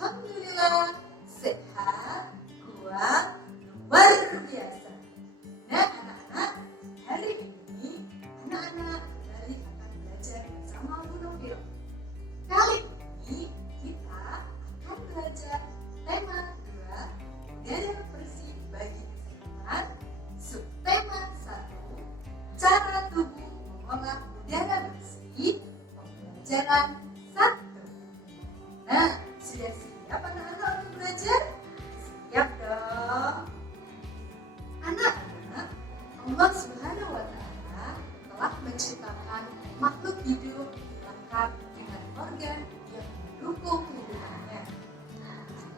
Alhamdulillah, sehat, kuat, luar biasa. Nah anak-anak, hari ini anak-anak kembali akan belajar bersama Bu Nofil. Kali ini kita akan belajar tema 2, udara bersih bagi kesehatan, subtema 1, cara tubuh mengolah udara bersih, pembelajaran 1. Nah, sudah siap anak-anak untuk belajar? Siap dong. Anak-anak, Allah Subhanahu wa Ta'ala telah menciptakan makhluk hidup lengkap dengan organ yang mendukung kehidupannya.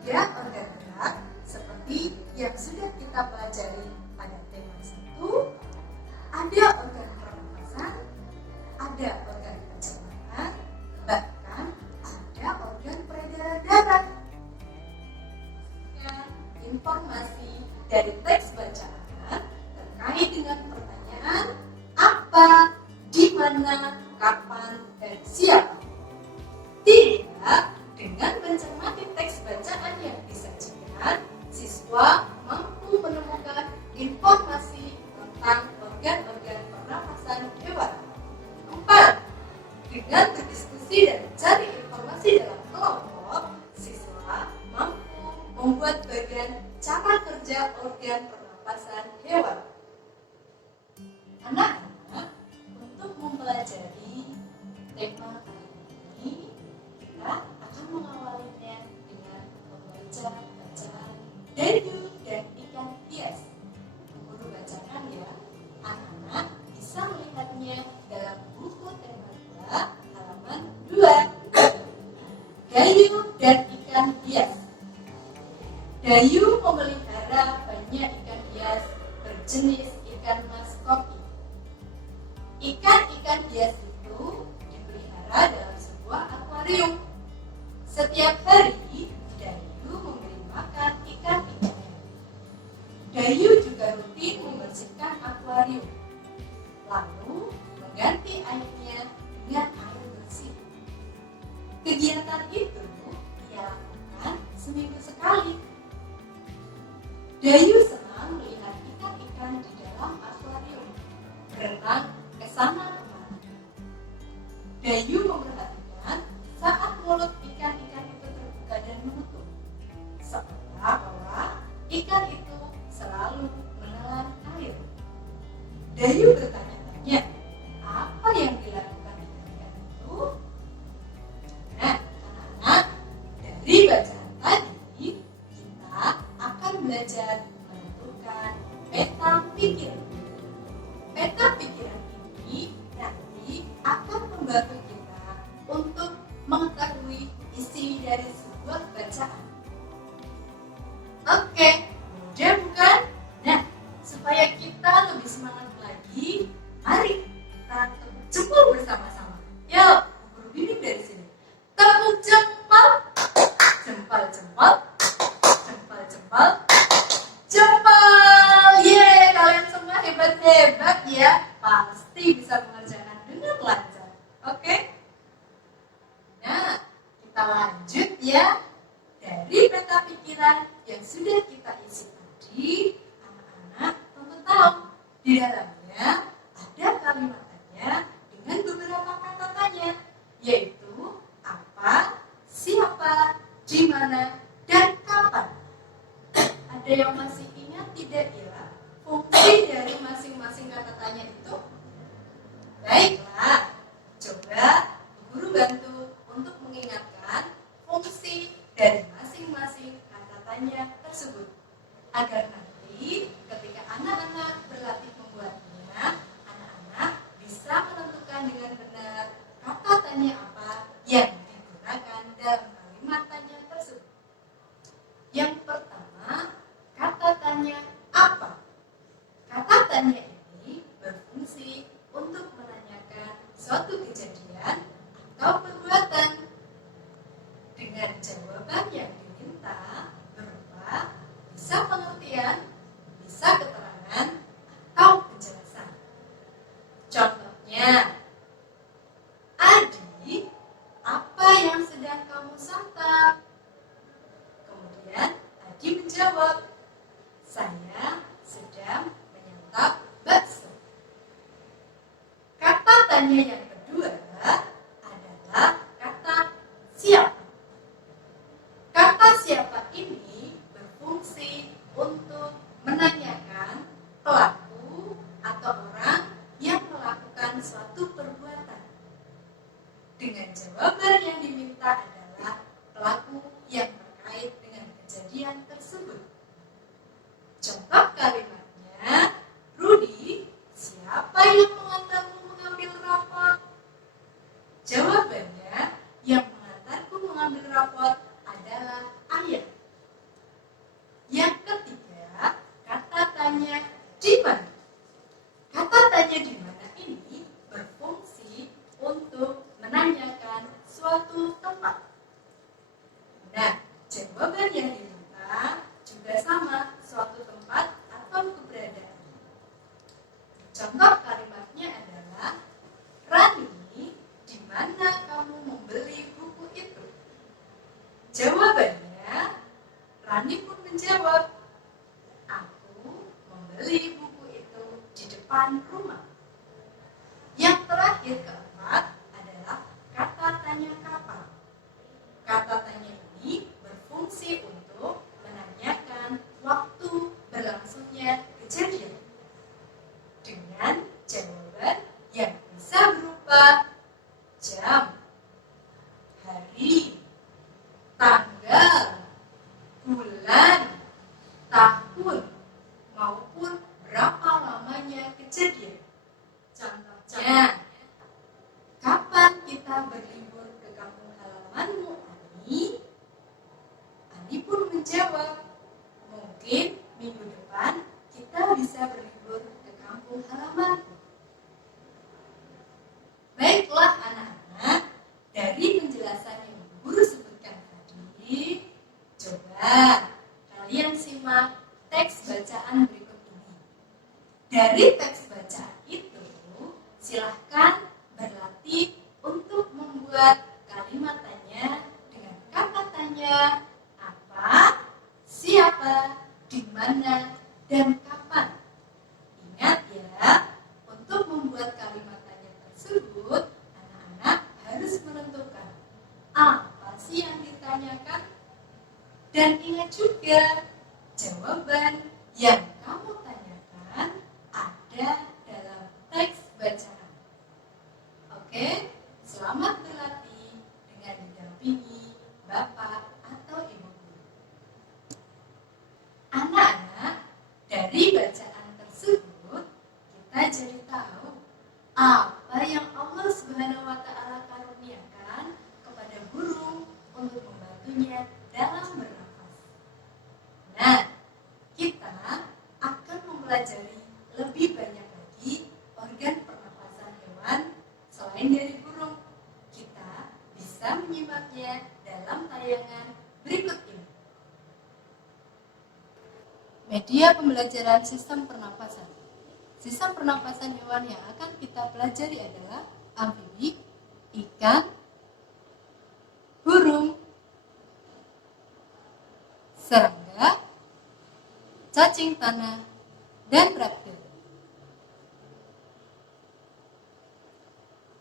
Ada organ gerak seperti yang sudah kita pelajari pada tema 1, ada organ pernapasan, ada organ pencernaan, bahkan ada organ peredaran darah. Informasi dari teks bacaan terkait dengan pertanyaan apa, di mana, kapan, dan siapa. Tidak, dengan mencermati teks bacaan yang disajikan, siswa mampu menemukan informasi tentang organ-organ pernapasan hewan. 4. Dengan berdiskusi dan mencari informasi dalam kelompok, siswa mampu membuat bagian cara kerja organ pernapasan hewan. Anak-anak, untuk mempelajari tema kali ini, kita akan mengawalinya dengan membaca bacaan Dayu dan Ikan Hias. Guru bacakan ya, anak-anak bisa melihatnya dalam buku tema 2 halaman 2. Dayu dan Ikan Hias. Dayu memelihara banyak ikan hias berjenis ikan mas kopi. Ikan-ikan hias itu dipelihara dalam sebuah akuarium. Setiap hari, Dayu memberi makan ikan-ikannya. Dayu juga rutin membersihkan akuarium, lalu mengganti airnya dengan air bersih. Kegiatan itu ia lakukan seminggu sekali. Dayu senang melihat ikan-ikan di dalam akuarium, berenang ke sana kemari. Dayu memperhatikan saat mulut ikan-ikan itu terbuka dan menutup, seolah bahwa ikan itu selalu menelan air. Dayu bertanya-tanya, apa yang dilakukan ikan-ikan itu? Nah, anak-anak, dari bacaan tadi, kita akan belajar menentukan peta pikiran. Peta pikiran ini nanti akan membantu kita untuk mengetahui isi dari sebuah bacaan. Oke, mudah bukan? Nah, supaya kita lebih semangat lagi, mari kita tepuk jempol bersama-sama. Yuk, guru bimbing dari sini. Tepuk jempol, jempol-jempol, jempol-jempol, jempol. Yeay, kalian semua hebat-hebat ya. Pasti bisa mengerjakan dengan lancar. Oke? Nah, kita lanjut ya. Dari peta pikiran yang sudah kita isi tadi, anak-anak tentu tahu di dalamnya ada kalimatnya dengan beberapa kata tanya, yaitu apa, siapa, di mana, dan kapan. Ada yang masih ingat tidak ya fungsi dari masing-masing kata tanya itu? Baiklah, coba guru bantu untuk mengingatkan fungsi dari masing-masing kata tanya tersebut, agar nanti ketika anak-anak berlatih membuatnya, anak-anak bisa menentukan dengan benar kata tanya apa yang digunakan dalam kalimat tanya tersebut. Yang pertama, kata tanya apa? Kata tanya ini berfungsi untuk menanyakan suatu kejadian atau perbuatan dengan jawaban yang diminta berupa bisa pengertian, bisa keterangan, atau penjelasan. Contohnya, Adi, apa yang sedang kamu santap? menjawab, saya sedang menyantap bakso. Kata tanya yang kedua adalah kata siapa. Kata siapa ini berfungsi untuk menanyakan pelaku atau orang yang melakukan suatu perbuatan. Dengan jawaban yang diminta adalah pelaku yang terkait dengan kejadian tersebut. Contoh kalimatnya, Rudi, siapa yang mengantarmu mengambil rapot? Jawabannya, yang mengantarku mengambil rapot adalah ayah. Yang ketiga, kata tanya di mana. Kata tanya di mana ini berfungsi untuk menanyakan suatu tempat. Nah, jawaban yang diminta juga sama, suatu tempat atau keberadaan. Contoh kalimatnya adalah, Rani, di mana kamu membeli buku itu? Jawabannya, Rani pun menjawab, aku membeli buku itu di depan rumah. Yang terakhir keempat adalah kata tanya kapan. Kata tanya ini berfungsi untuk menanyakan waktu berlangsungnya kejadian dengan jawaban yang bisa berupa jam, hari, tanggal, bulan, tahun, maupun berapa lamanya kejadian. Contohnya, kapan kita berlibur ke kampung halamanmu, Ani? Ani pun menjawab, mungkin minggu depan kita bisa berlibur ke kampung halamanku. Baiklah anak-anak, dari penjelasan yang guru sebutkan tadi, coba kalian simak teks bacaan berikut ini. Dari teks bacaan itu, silahkan berlatih untuk membuat kalimat tanya dengan kata tanya apa, siapa, di mana, dan kapan. Ingat ya, untuk membuat kalimat tanya tersebut, anak-anak harus menentukan apa sih yang ditanyakan. Dan ingat juga, jawaban yang kamu tanyakan ada dalam teks bacaan. Oke, selamat berlatih dengan didampingi Bapak atau Ibu guru. Anak-anak, dari bacaan tersebut kita jadi tahu apa yang Allah Subhanahu wa Ta'ala karuniakan kepada burung untuk membantunya dalam bernafas. Nah, kita akan mempelajari lebih banyak lagi organ pernapasan hewan selain dari burung. Kita bisa menyimaknya dalam tayangan berikut ini. Media pembelajaran sistem pernapasan. Sistem pernapasan hewan yang akan kita pelajari adalah amfibi, ikan, burung, serangga, cacing tanah, dan reptil.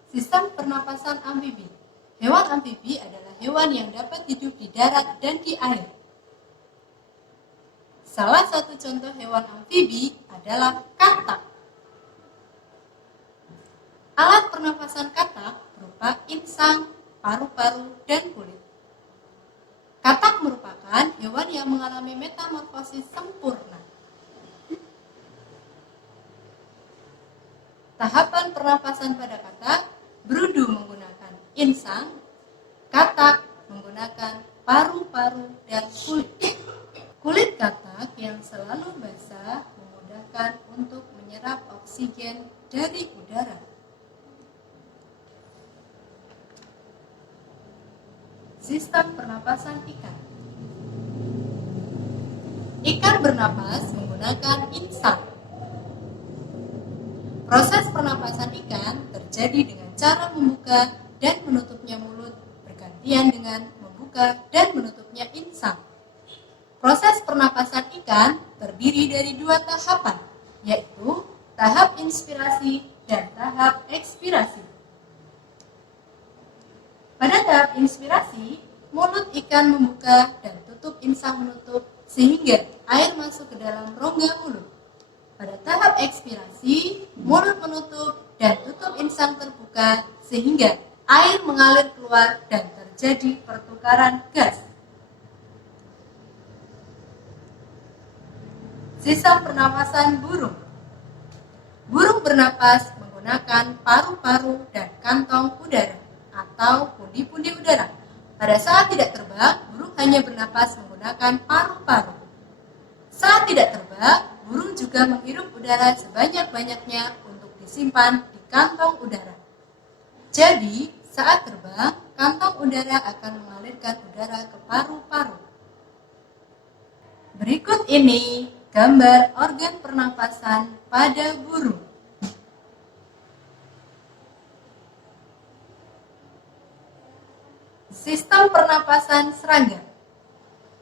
Sistem pernapasan amfibi. Hewan amfibi adalah hewan yang dapat hidup di darat dan di air. Salah satu contoh hewan amfibi adalah katak. Alat pernapasan katak berupa insang, paru-paru, dan kulit. Katak merupakan hewan yang mengalami metamorfosis sempurna. Tahapan pernapasan pada katak, berudu menggunakan insang, katak menggunakan paru-paru dan kulit. Kulit katak yang selalu basah memudahkan untuk menyerap oksigen dari udara. Sistem pernapasan ikan. Ikan bernapas menggunakan insang. Proses pernapasan ikan terjadi dengan cara membuka dan menutupnya mulut bergantian dengan membuka dan menutupnya insang. Proses pernapasan ikan terdiri dari 2 tahapan, yaitu tahap inspirasi dan tahap ekspirasi. Pada tahap inspirasi, mulut ikan membuka dan tutup insang menutup sehingga air masuk ke dalam rongga mulut. Pada tahap ekspirasi, mulut menutup dan tutup insang terbuka sehingga air mengalir keluar dan terjadi pertukaran gas. Sistem pernapasan burung. Burung bernapas menggunakan paru-paru dan kantong udara atau pundi-pundi udara. Pada saat tidak terbang, burung hanya bernapas menggunakan paru-paru. Saat tidak terbang, burung juga menghirup udara sebanyak-banyaknya untuk disimpan di kantong udara. Jadi, saat terbang, kantong udara akan mengalirkan udara ke paru-paru. Berikut ini gambar organ pernapasan pada burung. Sistem pernapasan serangga.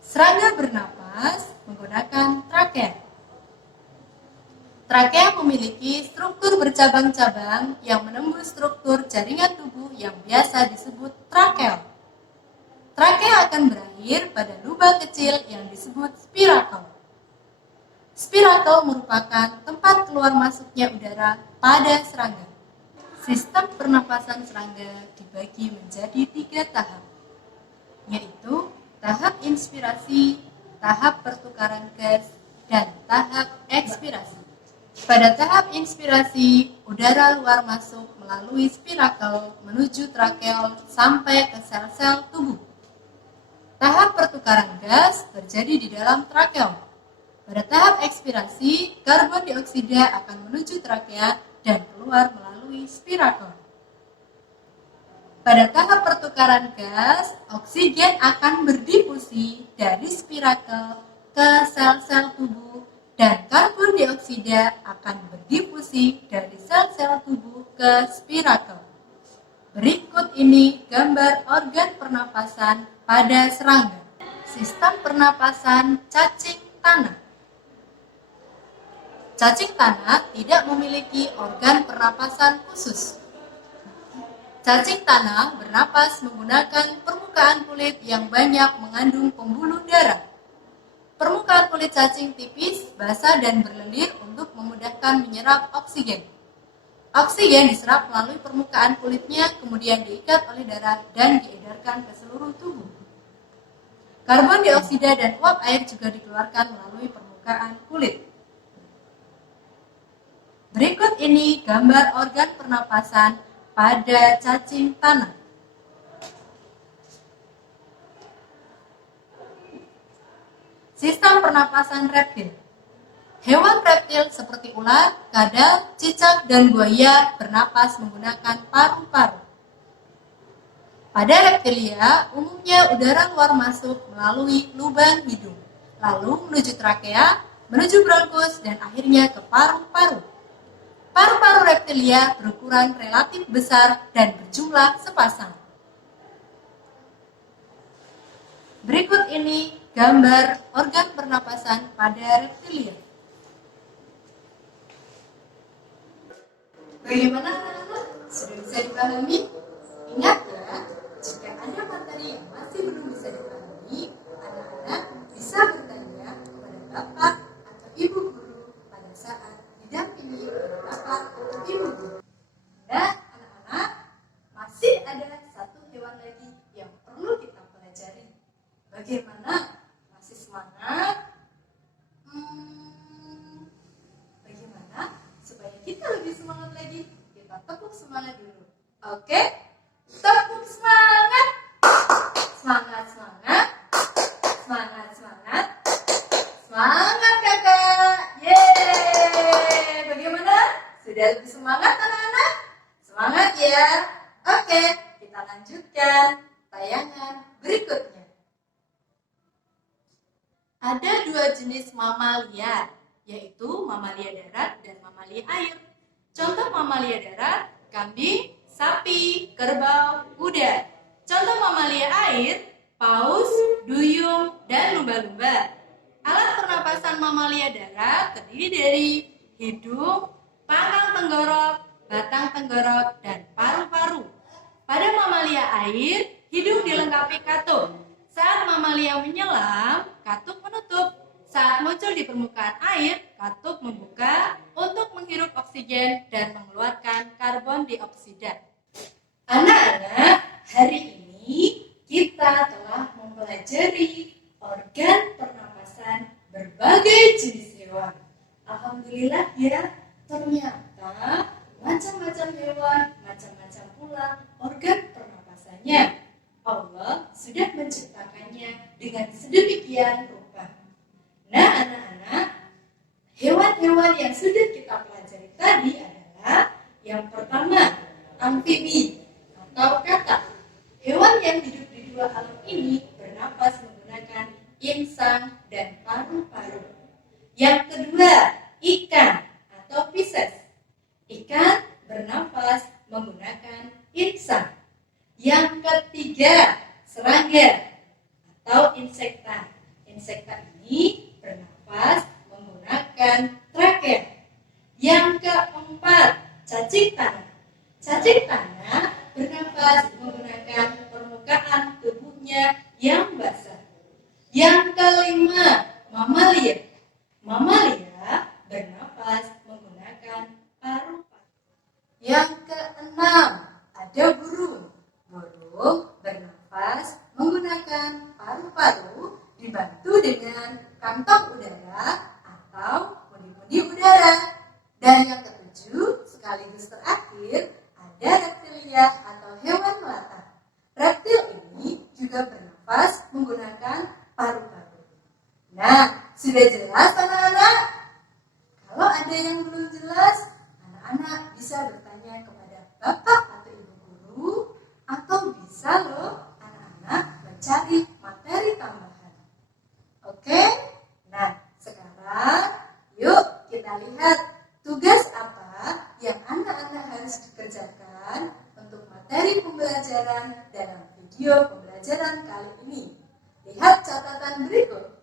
Serangga bernapas menggunakan trakea. Trakea memiliki struktur bercabang-cabang yang menembus struktur jaringan tubuh yang biasa disebut trakeol. Trakea akan berakhir pada lubang kecil yang disebut spirakel. Spirakel merupakan tempat keluar masuknya udara pada serangga. Sistem pernapasan serangga dibagi menjadi 3 tahap, yaitu tahap inspirasi, tahap pertukaran gas, dan tahap ekspirasi. Pada tahap inspirasi, udara luar masuk melalui spirakel menuju trakeol sampai ke sel-sel tubuh. Tahap pertukaran gas terjadi di dalam trakeol. Pada tahap ekspirasi, karbon dioksida akan menuju trakea dan keluar melalui spirakel. Pada tahap pertukaran gas, oksigen akan berdifusi dari spirakel ke sel-sel tubuh dan karbon dioksida akan berdifusi dari sel-sel tubuh ke spirakel. Berikut ini gambar organ pernapasan pada serangga. Sistem pernapasan cacing tanah. Cacing tanah tidak memiliki organ pernapasan khusus. Cacing tanah bernapas menggunakan permukaan kulit yang banyak mengandung pembuluh darah. Permukaan kulit cacing tipis, basah, dan berlendir untuk memudahkan menyerap oksigen. Oksigen diserap melalui permukaan kulitnya, kemudian diikat oleh darah dan diedarkan ke seluruh tubuh. Karbon dioksida dan uap air juga dikeluarkan melalui permukaan kulit. Berikut ini gambar organ pernapasan pada cacing tanah. Sistem pernapasan reptil. Hewan reptil seperti ular, kadal, cicak, dan buaya bernapas menggunakan paru-paru. Pada reptilia, umumnya udara luar masuk melalui lubang hidung, lalu menuju trakea, menuju bronkus, dan akhirnya ke paru-paru. Paru-paru reptilia berukuran relatif besar dan berjumlah sepasang. Berikut ini gambar organ pernapasan pada reptilia. Bagaimana anak-anak? Sudah bisa dipahami? Ingat ya, jika ada materi yang masih belum bisa dipahami, anak-anak bisa bertanya kepada Bapak atau Ibu guru pada saat didampingi oleh Bapak atau Ibu guru. Dan anak-anak, masih ada satu hewan lagi yang perlu kita pelajari. Bagaimana? Masih semangat? Bagaimana supaya kita lebih semangat lagi? Kita tepuk semangat dulu. Oke? Tepuk semangat. Semangat, semangat. Semangat, semangat. Semangat kakak. Yeay. Bagaimana? Sudah lebih semangat anak-anak? Semangat ya. Oke, kita lanjutkan tayangan berikutnya. Ada 2 jenis mamalia, yaitu mamalia darat dan mamalia air. Contoh mamalia darat, kambing, sapi, kerbau, kuda. Contoh mamalia air, paus, duyung, dan lumba-lumba. Alat mamalia darat terdiri dari hidung, pangkal tenggorok, batang tenggorok, dan paru-paru. Pada mamalia air, hidung dilengkapi katup. Saat mamalia menyelam, katup menutup. Saat muncul di permukaan air, katup membuka untuk menghirup oksigen dan mengeluarkan karbon dioksida. Anak-anak, hari ini kita telah mempelajari organ pernapasan berbagai jenis hewan. Alhamdulillah ya, ternyata macam-macam hewan, macam-macam pula organ pernapasannya. Allah sudah menciptakannya dengan sedemikian rupa. Nah, anak-anak, hewan-hewan yang sudah kita pelajari tadi adalah yang pertama, amfibi atau katak. Hewan yang hidup di dua alam ini bernapas menggunakan insang dan paru-paru. Yang kedua, ikan atau Pisces. Ikan bernapas menggunakan insang. Yang ketiga, serangga atau insekta. Insekta ini bernapas menggunakan trakea. Yang keempat, cacing tanah. Cacing tanah bernapas menggunakan permukaan tubuhnya yang basah. Yang kelima, mamalia. Mamalia bernapas menggunakan paru-paru. Yang keenam, ada burung. Burung bernapas menggunakan paru-paru dibantu dengan kantong udara atau pundi-pundi udara. Dan yang ketujuh, sekaligus terakhir, ada reptilia atau hewan melata. Reptil ini juga bernapas menggunakan paru-paru. Nah, sudah jelas anak-anak? Kalau ada yang belum jelas, anak-anak bisa bertanya kepada bapak atau ibu guru, atau bisa loh anak-anak mencari materi tambahan. Oke? Nah, sekarang yuk kita lihat tugas apa yang anak-anak harus dikerjakan untuk materi pembelajaran dalam video pembelajaran kali ini. Lihat catatan berikut.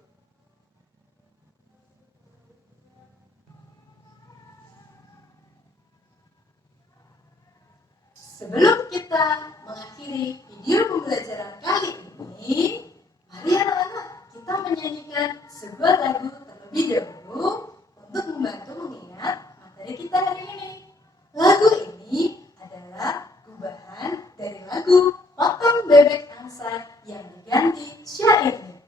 Sebelum kita mengakhiri video pembelajaran kali ini, mari anak-anak kita menyanyikan sebuah lagu terlebih dahulu untuk membantu mengingat materi kita hari ini. Lagu ini adalah gubahan dari lagu Potong Bebek Angsa yang diganti syairnya.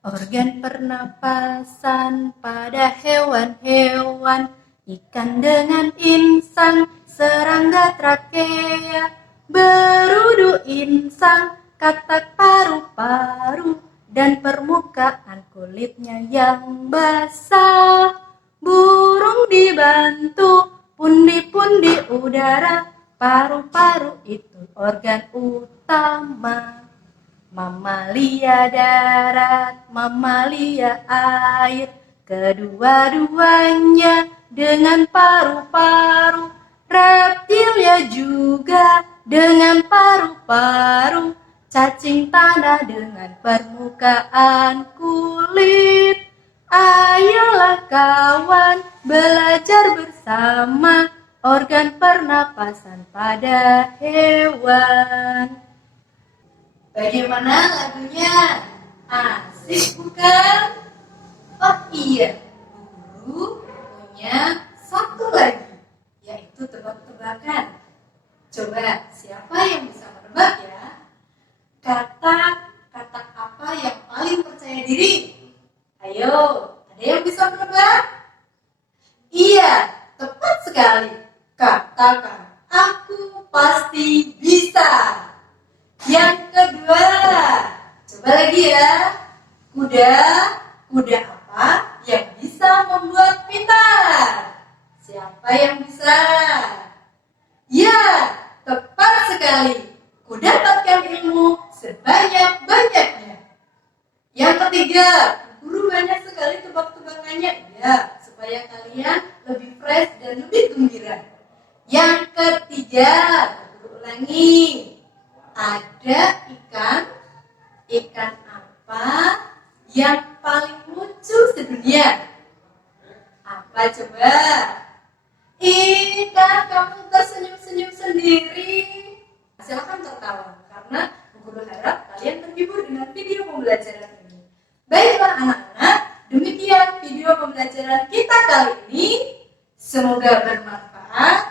Organ pernapasan pada hewan-hewan, ikan dengan insang, serangga trakea, berudu insang, katak paru-paru, dan permukaan kulitnya yang basah. Burung dibantu pundi-pundi udara, paru-paru itu organ utama. Mamalia darat, mamalia air, kedua-duanya dengan paru-paru. Reptilia juga dengan paru-paru. Cacing tanah dengan permukaan kulit. Ayolah kawan, belajar bersama organ pernapasan pada hewan. Bagaimana lagunya? Asik bukan? Oh iya, guru punya satu lagi, yaitu tebak-tebakan. Coba siapa yang bisa menebak ya? Kata apa yang paling percaya diri? Ayo, ada yang bisa menebak? Iya, tepat sekali. Katakan, aku pasti bisa. Yang kedua, coba lagi ya. Kuda apa yang bisa membuat pintar? Siapa yang bisa? Ya, tepat sekali. Kudapatkan ilmu sebanyak-banyaknya. Yang ketiga, guru banyak sekali tebak-tebakannya. Ya, supaya kalian lebih fresh dan lebih gembira. Yang ketiga, guru ulangi. Ada ikan apa yang paling lucu sedunia? Apa coba? Kan kamu tersenyum-senyum sendiri. Silahkan tertawa, karena guru harap kalian terhibur dengan video pembelajaran ini. Baiklah anak-anak, demikian video pembelajaran kita kali ini. Semoga bermanfaat.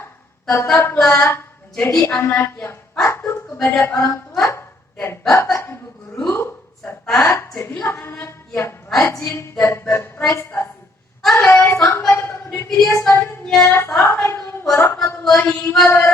Tetaplah menjadi anak yang patuh kepada orang tua dan bapak ibu guru, serta jadilah anak yang rajin dan berprestasi. Oke, sampai ketemu di video selanjutnya. Assalamualaikum warahmatullahi wabarakatuh.